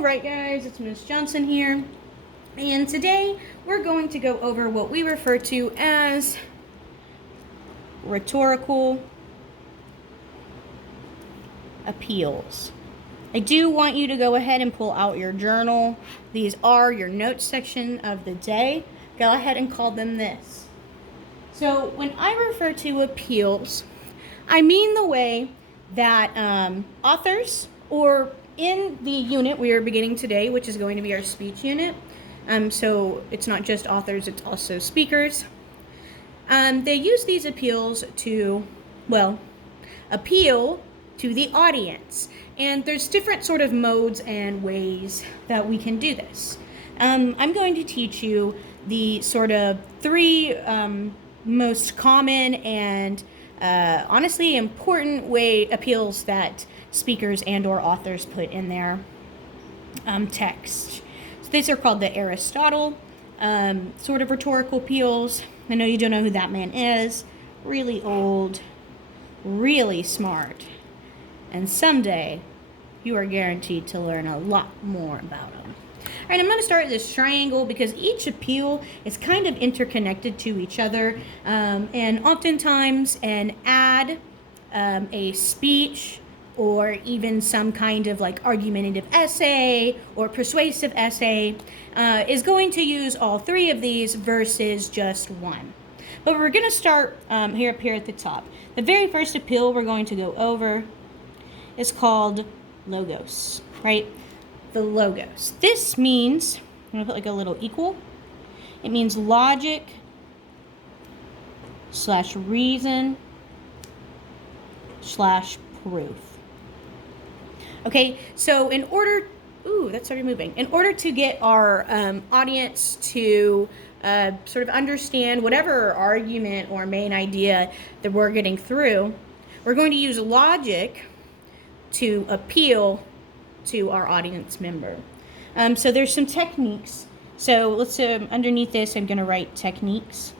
Alright guys, it's Miss Johnson here, and today we're going to go over what we refer to as rhetorical appeals. I do want you to go ahead and pull out your journal. These are your notes section of the day. Go ahead and call them this. So when I refer to appeals, I mean the way that authors, or in the unit we are beginning today, which is going to be our speech unit, so it's not just authors, it's also speakers, they use these appeals to, appeal to the audience. And there's different sort of modes and ways that we can do this. I'm going to teach you the sort of three most common and honestly important appeals that speakers and or authors put in their text. So these are called the Aristotle sort of rhetorical appeals. I know you don't know who that man is. Really old, really smart, and someday you are guaranteed to learn a lot more about him. All right, I'm going to start with this triangle because each appeal is kind of interconnected to each other, and oftentimes an ad, a speech, or even some kind of like argumentative essay or persuasive essay is going to use all three of these versus just one. But we're going to start here at the top. The very first appeal we're going to go over is called logos, right? The logos. This means, I'm going to put like a little equal. It means logic / reason / proof. Okay, so in order, that started moving. In order to get our audience to sort of understand whatever argument or main idea that we're getting through, we're going to use logic to appeal to our audience member. So there's some techniques. So let's underneath this, I'm going to write techniques.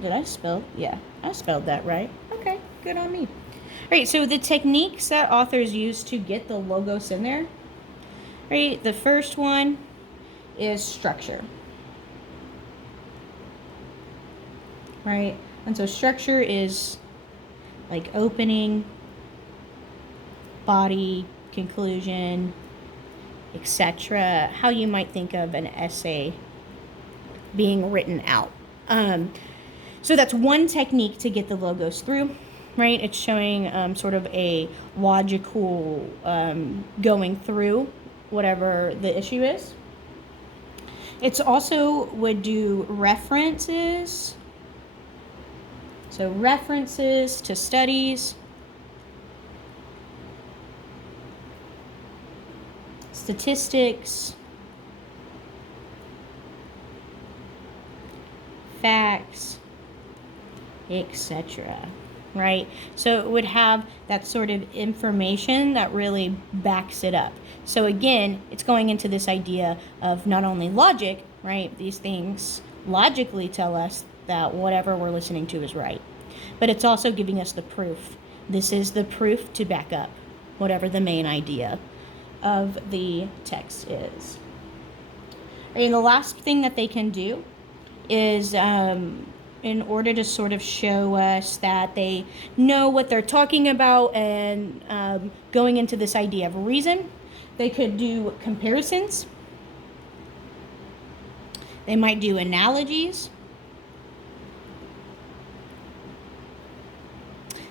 Did I spell? Yeah, I spelled that right. Okay, good on me. All right, so the techniques that authors use to get the logos in there. Right, the first one is structure. Right, and so structure is like opening, body, conclusion, etc. How you might think of an essay being written out. So that's one technique to get the logos through, right? It's showing sort of a logical going through whatever the issue is. It's also would do references. So references to studies, statistics, facts, etc. Right? So it would have that sort of information that really backs it up. So again, it's going into this idea of not only logic, right? These things logically tell us that whatever we're listening to is right. But it's also giving us the proof. This is the proof to back up whatever the main idea of the text is. And the last thing that they can do is in order to sort of show us that they know what they're talking about and going into this idea of reason, they could do comparisons. They might do analogies.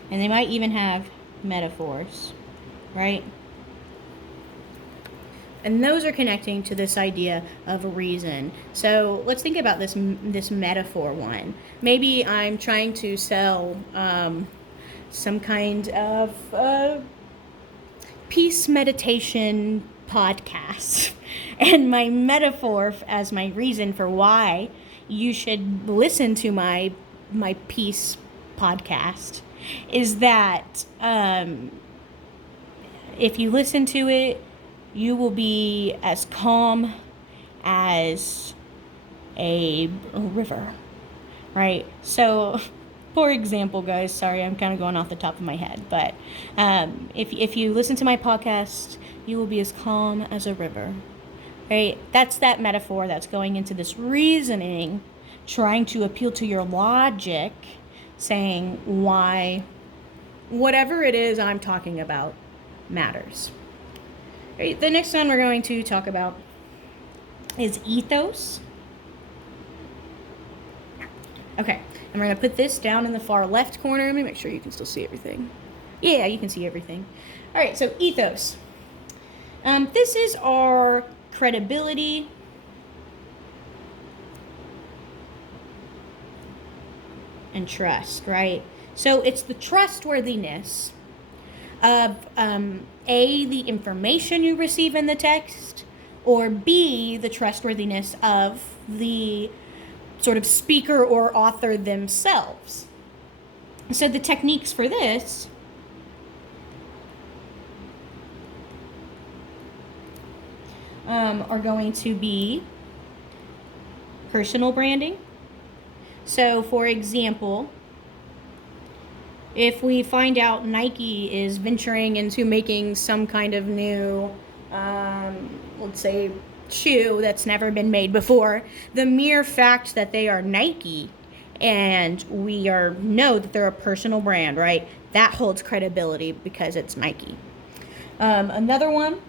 And they might even have metaphors, right? And those are connecting to this idea of reason. So let's think about this metaphor one. Maybe I'm trying to sell some kind of peace meditation podcast. And my metaphor as my reason for why you should listen to my peace podcast is that if you listen to it, you will be as calm as a river, right? So For example, guys, sorry, I'm kind of going off the top of my head, but if you listen to my podcast, you will be as calm as a river. Right? That's that metaphor that's going into this reasoning, trying to appeal to your logic, saying why whatever it is I'm talking about matters. Right? The next one we're going to talk about is ethos. Okay, and we're going to put this down in the far left corner. Let me make sure you can still see everything. Yeah, you can see everything. All right, so ethos. This is our credibility and trust, right? So it's the trustworthiness of A, the information you receive in the text, or B, the trustworthiness of the sort of speaker or author themselves. So the techniques for this are going to be personal branding. So, for example, if we find out Nike is venturing into making some kind of new, let's say, shoe that's never been made before, the mere fact that they are Nike and we know that they're a personal brand, right? That holds credibility because it's Nike. Another one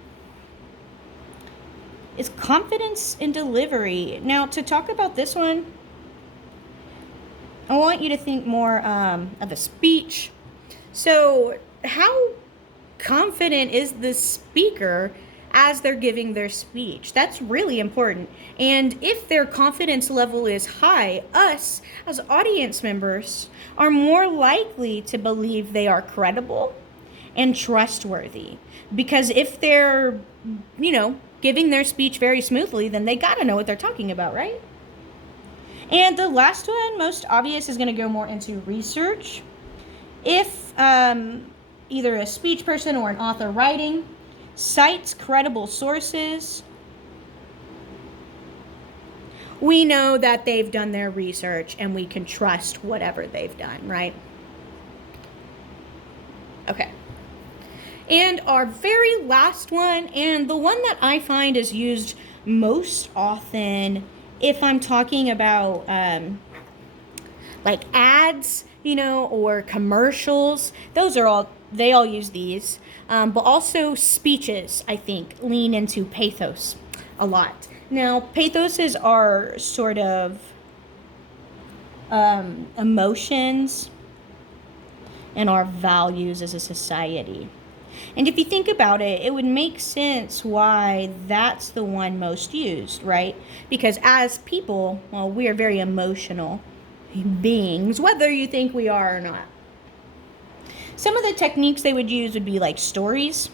is confidence in delivery. Now, to talk about this one, I want you to think more of a speech. So, how confident is the speaker as they're giving their speech? That's really important. And if their confidence level is high, us as audience members are more likely to believe they are credible and trustworthy. Because if they're, giving their speech very smoothly, then they gotta know what they're talking about, right? And the last one, most obvious, is going to go more into research. If either a speech person or an author writing cites credible sources, we know that they've done their research and we can trust whatever they've done, right? Okay. And our very last one, and the one that I find is used most often if I'm talking about like ads, or commercials, they all use these. But also speeches, I think, lean into pathos a lot. Now, pathos is our sort of emotions and our values as a society. And if you think about it, it would make sense why that's the one most used, right? Because as people, we are very emotional beings, whether you think we are or not. Some of the techniques they would use would be like stories.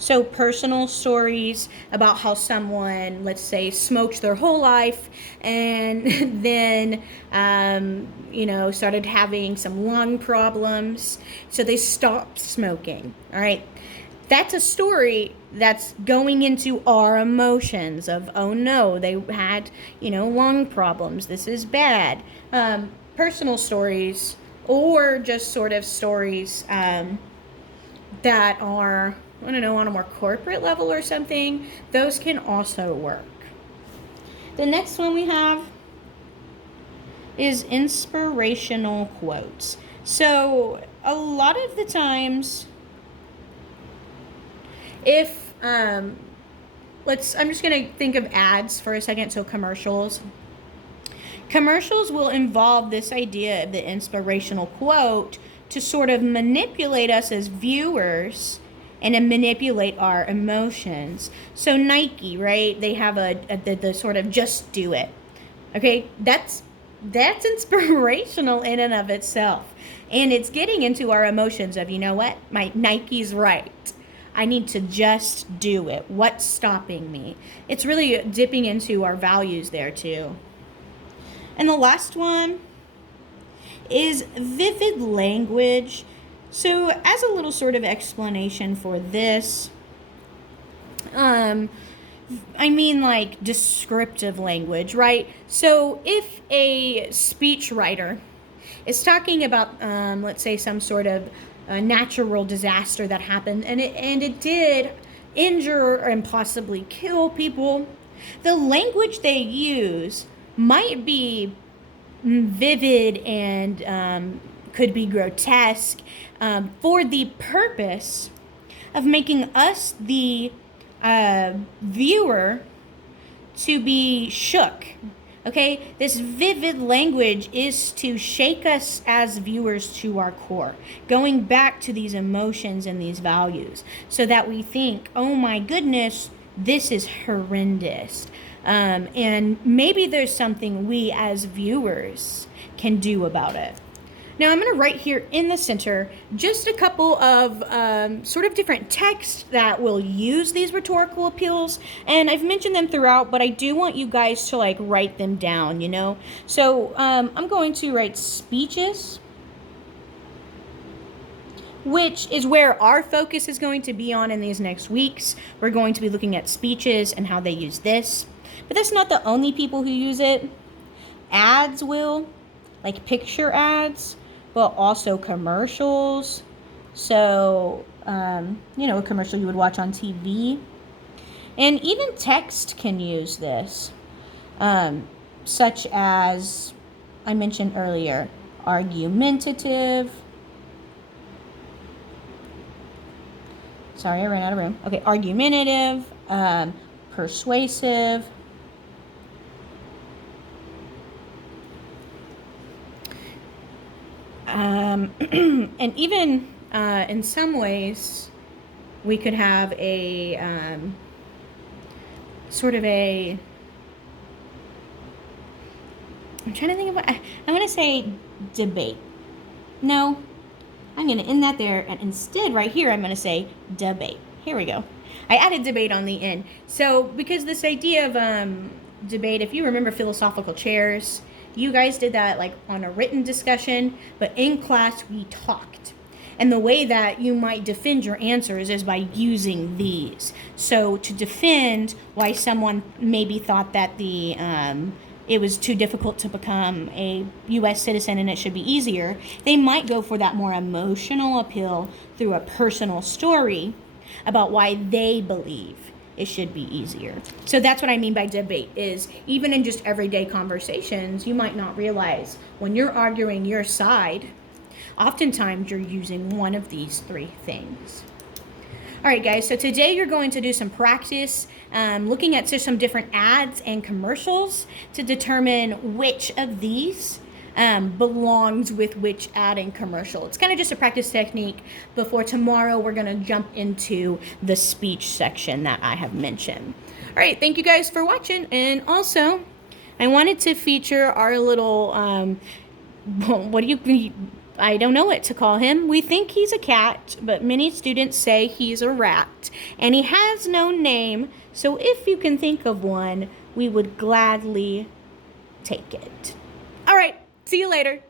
So personal stories about how someone, let's say, smoked their whole life and then, started having some lung problems. So they stopped smoking. All right. That's a story that's going into our emotions of, oh no, they had, lung problems. This is bad. Personal stories, or just sort of stories that are, on a more corporate level or something, those can also work. The next one we have is inspirational quotes. So a lot of the times, if I'm just going to think of ads for a second, so commercials. Commercials will involve this idea of the inspirational quote to sort of manipulate us as viewers and to manipulate our emotions. So Nike, right? They have the sort of just do it. Okay, that's inspirational in and of itself. And it's getting into our emotions of, you know what? My Nike's right. I need to just do it. What's stopping me? It's really dipping into our values there too. And the last one is vivid language. So as a little sort of explanation for this, like descriptive language, right? So if a speech writer It's talking about, let's say, some sort of natural disaster that happened, and it did injure and possibly kill people. The language they use might be vivid and could be grotesque for the purpose of making us, the viewer, to be shook. Okay, this vivid language is to shake us as viewers to our core, going back to these emotions and these values, so that we think, oh my goodness, this is horrendous. And maybe there's something we as viewers can do about it. Now I'm going to write here in the center just a couple of sort of different texts that will use these rhetorical appeals. And I've mentioned them throughout, but I do want you guys to like write them down, you know. So I'm going to write speeches, which is where our focus is going to be on in these next weeks. We're going to be looking at speeches and how they use this. But that's not the only people who use it. Ads will, like picture ads, but also commercials. So, you know, a commercial you would watch on TV. And even text can use this, such as I mentioned earlier, argumentative. Sorry, I ran out of room. Okay, argumentative, persuasive, and even in some ways, we could have a sort of a. I'm trying to think of what I'm going to say. Debate. No, I'm going to end that there, and instead, right here, I'm going to say debate. Here we go. I added debate on the end. So, because this idea of debate, if you remember philosophical chairs, you guys did that like on a written discussion, but in class we talked. And the way that you might defend your answers is by using these. So to defend why someone maybe thought that it was too difficult to become a U.S. citizen and it should be easier, they might go for that more emotional appeal through a personal story about why they believe it should be easier. So that's what I mean by debate, is even in just everyday conversations, you might not realize when you're arguing your side, oftentimes you're using one of these three things. All right, guys, so today you're going to do some practice looking at some different ads and commercials to determine which of these belongs with which ad and commercial. It's kind of just a practice technique before tomorrow we're going to jump into the speech section that I have mentioned. All right, thank you guys for watching. And also, I wanted to feature our little, I don't know what to call him. We think he's a cat, but many students say he's a rat. And he has no name, so if you can think of one, we would gladly take it. All right, see you later.